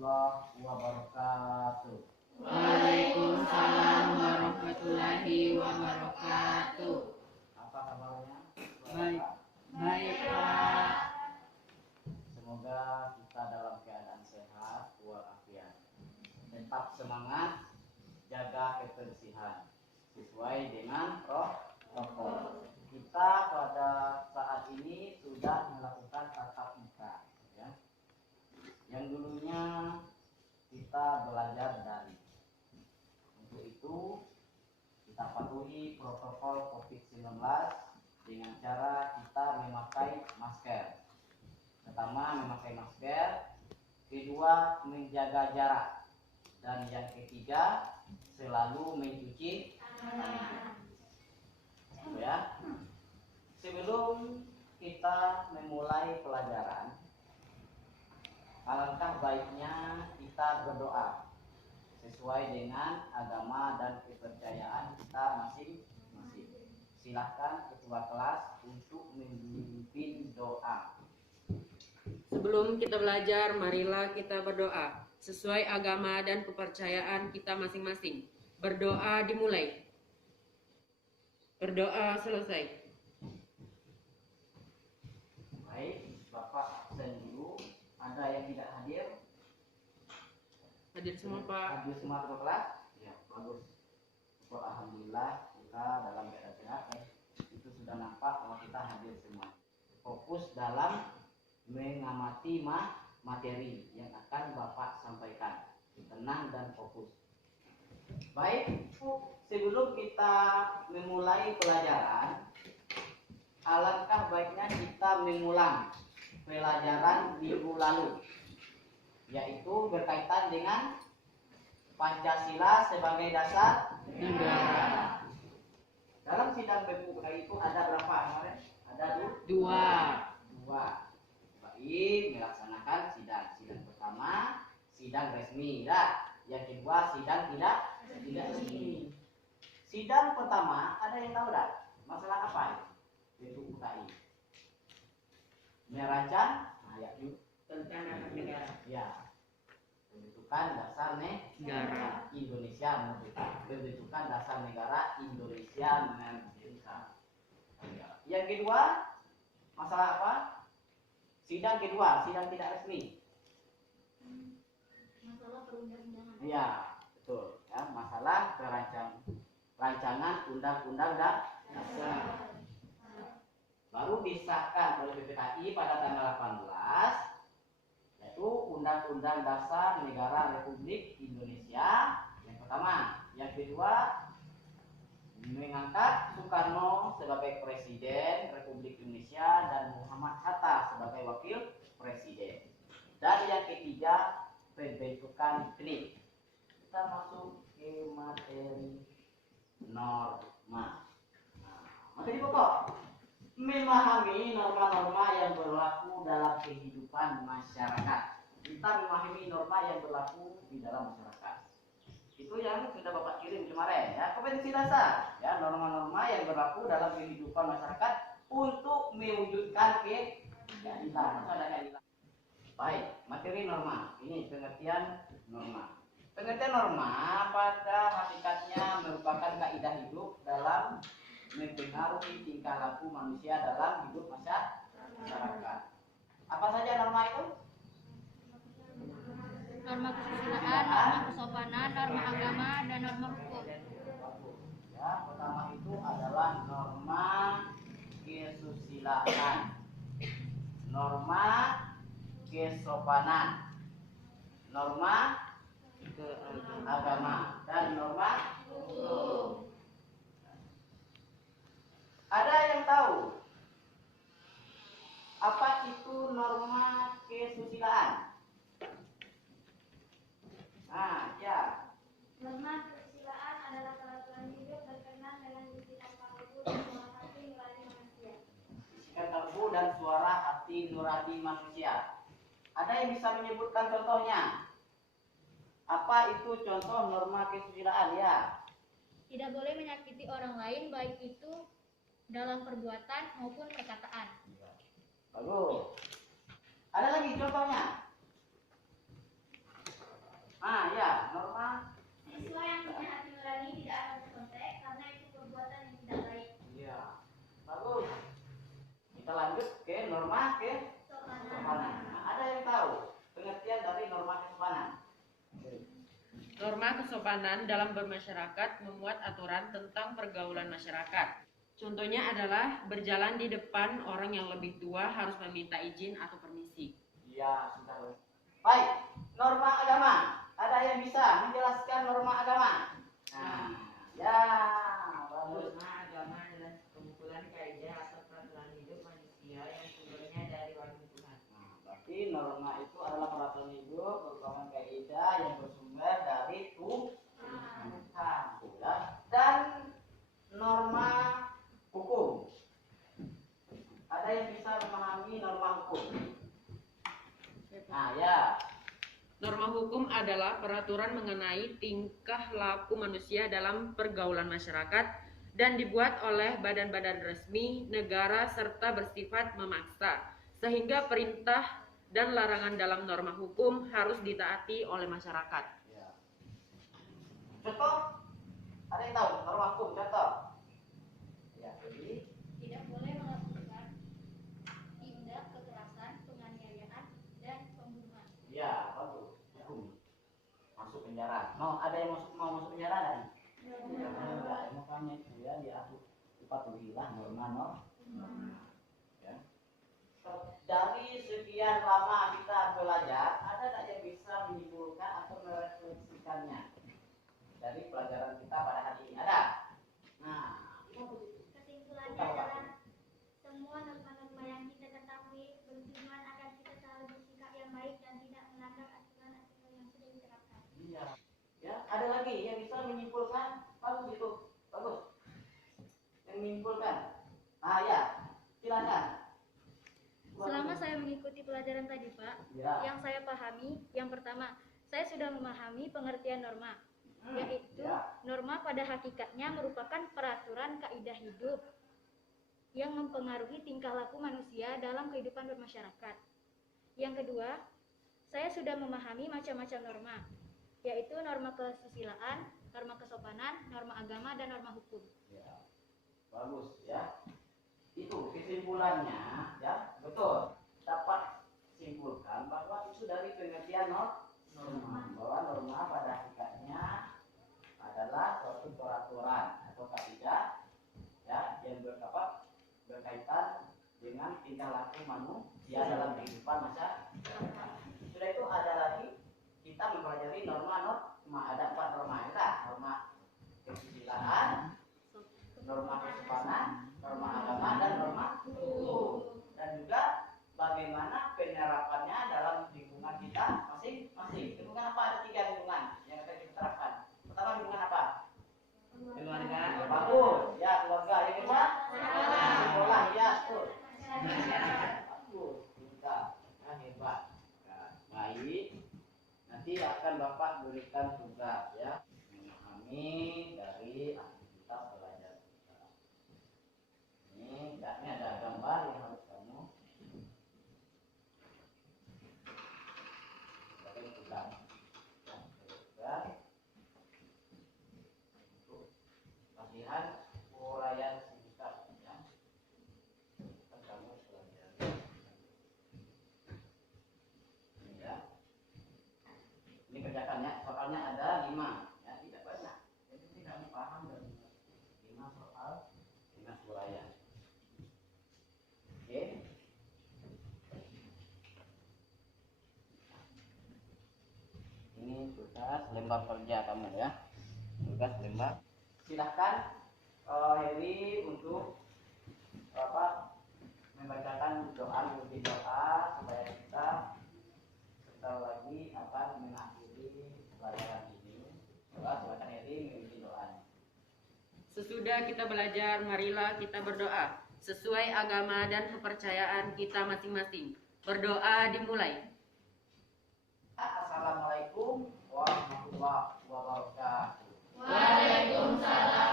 warahmatullahi wabarakatuh. Waalaikumsalam warahmatullahi wabarakatuh. Apa kabarnya? Baik, baik Pak. Semoga kita dalam keadaan sehat walafiat. Tetap semangat, jaga kebersihan sesuai dengan protokol. Kita pada saat ini sudah melakukan tatap muka, ya. Yang dulunya kita belajar daring. Untuk itu kita patuhi protokol COVID-19 dengan cara kita memakai masker. Pertama, memakai masker. Kedua, menjaga jarak. Dan yang ketiga, selalu mencuci tangan. Ya. Sebelum kita memulai pelajaran, alangkah baiknya kita berdoa sesuai dengan agama dan kepercayaan kita masing-masing. Silahkan ketua kelas untuk memimpin doa. Sebelum kita belajar, marilah kita berdoa sesuai agama dan kepercayaan kita masing-masing. Berdoa dimulai. Berdoa selesai. Baik, Bapak absen dulu. Ada yang tidak hadir? Hadir semua Pak. Hadir semua ketua kelas? Ya, bagus. Alhamdulillah kita dalam keadaan sehat. Itu sudah nampak bahwa kita hadir semua. Fokus dalam mengamati materi yang akan Bapak sampaikan. Tenang dan fokus. Baik, sebelum kita memulai pelajaran, alangkah baiknya kita mengulang pelajaran minggu lalu, yaitu berkaitan dengan Pancasila sebagai dasar negara. Dalam sidang BPUK itu ada berapa kemarin? Ada Dua. Baik, melaksanakan sidang pertama, sidang resmi, ya. Yang kedua, sidang tidak resmi. Sidang pertama, ada yang tahu tak? Masalah apa itu BPUKI? Merancang, Tentang negara. ya, pembentukan dasar negara Indonesia merdeka. Pembentukan dasar negara Indonesia merdeka. Yang kedua, masalah apa? Sidang kedua, sidang tidak resmi. Masalah perundang-undangan. Ya, betul. Ya, masalah rancangan undang-undang dasar. Baru disahkan oleh BPKI pada tanggal 18, yaitu Undang-Undang Dasar Negara Republik Indonesia yang pertama. Yang kedua, mengangkat Soekarno sebagai Presiden Republik Indonesia dan Muhammad Hatta sebagai Wakil Presiden. Dan yang ketiga, pembentukan KNIP. Kita masuk ke materi norma. Materi pokok: memahami norma-norma yang berlaku dalam kehidupan masyarakat. Kita memahami norma yang berlaku di dalam masyarakat. Itu yang sudah Bapak kirim kemarin, ya, kompetensi dasar, ya, norma-norma yang berlaku dalam kehidupan masyarakat untuk mewujudkan keadilan. Baik, materi norma. Ini pengertian norma. Pengertian norma pada hakikatnya merupakan kaidah hidup dalam mempengaruhi tingkah laku manusia dalam hidup masyarakat. Apa saja norma itu? Norma kesusilaan, norma kesopanan, norma agama, dan norma hukum. Ya, pertama itu adalah norma kesusilaan, norma kesopanan, norma agama, dan norma hukum. Ada yang tahu apa itu norma kesusilaan? Nah, ya. Norma kesusilaan adalah peraturan hidup berkenan dengan bisikan kalbu dan suara hati nurani manusia. Bisikan kalbu dan suara hati nurani manusia. Ada yang bisa menyebutkan contohnya? Apa itu contoh norma kesusilaan, ya? Tidak boleh menyakiti orang lain, baik itu dalam perbuatan maupun perkataan. Bagus. Ada lagi contohnya? kesopanan. Nah, ada yang tahu pengertian dari norma kesopanan? Norma kesopanan dalam bermasyarakat memuat aturan tentang pergaulan masyarakat. Contohnya adalah berjalan di depan orang yang lebih tua harus meminta izin atau permisi. Ya, sudah. Baik, norma agama. Ada yang bisa menjelaskan norma agama? Nah, ya, bagus. Norma agama adalah kumpulan kaidah atau peraturan hidup manusia yang sumbernya dari wahyu Tuhan. Nah, berarti norma itu adalah peraturan hidup merupakan kaidah yang bersumber dari Tuhan. Ya. Dan norma hukum. Ada yang bisa memahami norma hukum? Nah, ya. Norma hukum adalah peraturan mengenai tingkah laku manusia dalam pergaulan masyarakat dan dibuat oleh badan-badan resmi negara serta bersifat memaksa, sehingga perintah dan larangan dalam norma hukum harus ditaati oleh masyarakat. Ya. Contoh? Ada yang tahu norma hukum? Contoh? Ya, jadi Tidak boleh melakukan tindak kekerasan, penganiayaan, dan pembunuhan. ya, bagus. Hukum. Masuk penjara. Ada yang mau masuk penjara dan? Enggak, makanya itu ya diatur dipatuhilah norma ya. Dari sekian lama kita belajar, ada tak yang bisa menyimpulkan atau merefleksikannya dari pelajaran kita pada hari ini? Ada? Nah, Kesimpulannya adalah semua norma-norma yang kita ketahui bertujuan agar kita selalu bersikap yang baik dan tidak melanggar aturan-aturan yang sudah diterapkan. iya. Ya, ada lagi yang bisa menyimpulkan? Bagus itu, bagus. Yang menyimpulkan. Ah ya, silakan. Selama saya mengikuti pelajaran tadi, Pak, Ya. yang saya pahami, yang pertama, saya sudah memahami pengertian norma, yaitu Ya. norma pada hakikatnya merupakan peraturan kaidah hidup yang mempengaruhi tingkah laku manusia dalam kehidupan bermasyarakat. Yang kedua, saya sudah memahami macam-macam norma, yaitu norma kesusilaan, norma kesopanan, norma agama, dan norma hukum. Ya, bagus ya. Itu kesimpulannya ya, betul. Dapat simpulkan bahwa itu dari pengertian norma. Bahwa norma pada hakikatnya adalah suatu peraturan atau kaidah ya yang berkaitan dengan tingkah laku manusia dalam kehidupan masyarakat. Sudah itu ada lagi kita mempelajari norma. Ada 4 norma ya, norma kesusilaan, norma kesopanan, norma agama, dan norma hukum. Dan juga bagaimana penerapannya dalam lingkungan kita masing-masing. Lingkungan apa? Ada 3 lingkungan yang akan kita terapkan. Pertama, lingkungan apa? Keluarga, Bagus, ya keluarga. Yang kedua, sekolah, ya betul. Bagus, kita hebat. Nah, baik. Nanti akan Bapak berikan tugas ya, memahami dari aktivitas belajar kita. Ini ada gambar yang harus kamu beri tugas. Tugas untuk latihan uraian singkat ya. Kan kamu belajar. Ini ya. Ini kerjakan ya, soalnya ada 5 ya, tidak banyak. Jadi tidak paham dan 5 soal dengan uraian. Oke. Ini tugas lembar kerja kamu ya. Tugas lembar. Silahkan Heri untuk membacakan doa, memimpin doa supaya kita sebentar lagi akan mengakhiri pelajaran ini. Silakan Heri memimpin doanya. Sesudah kita belajar, marilah kita berdoa sesuai agama dan kepercayaan kita masing-masing. Berdoa dimulai. Assalamualaikum warahmatullahi wabarakatuh. Waalaikumsalam